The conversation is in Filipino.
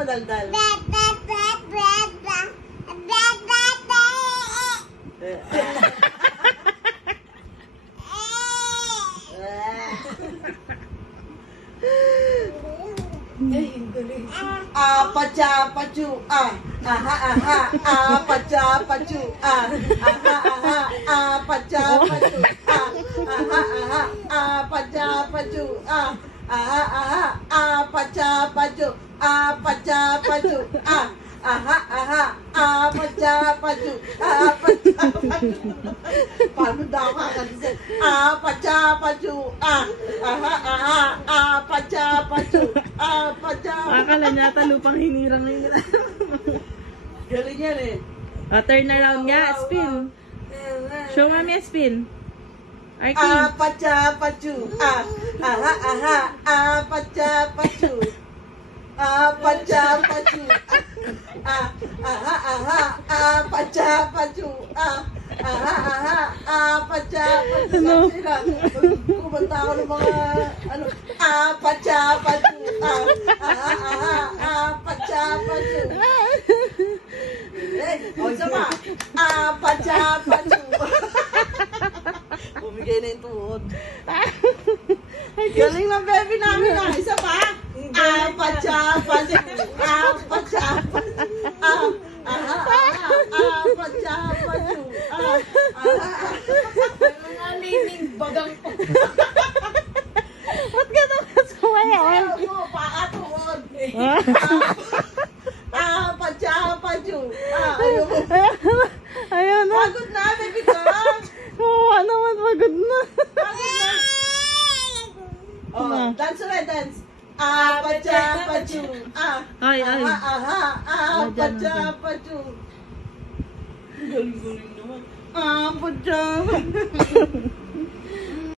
madaldal. Pacha-pachu, pacha-pachu, pacha-pachu, pacha-pachu, pacha-pachu, pacha-pachu, pacha-pachu, paano daw ka kasi? Pacha-pachu, pacha-pachu, pacha-pachu. Akala niya lupang hinirang na yun. Galing yan eh. Turn around nga, spin. Show mami a spin. Arky. Pacha-pachu, pacha-pachu, pacha-pachu, pacha-pachu, pacha-pachu. Kumanta ako ng mga ano, pacha-pachu, pacha-pachu. O, isa pa. Pacha-pachu. Bumigay na yung tuhod. Galing ng baby namin ah. Isa pa. Pacha-pachu. Pacha-pachu. Pacha-pachu. Alining bagang po. Ba't ka naman sumayaw? Pakatuhod. Pacha-pachu. Ayun na. Pagod na, baby ka. Oo, naman pagod na. Oh, dance ulit, dance. Pacha-pachu. Ay. Pacha-pachu. Galing-galing naman. Pacha-pachu.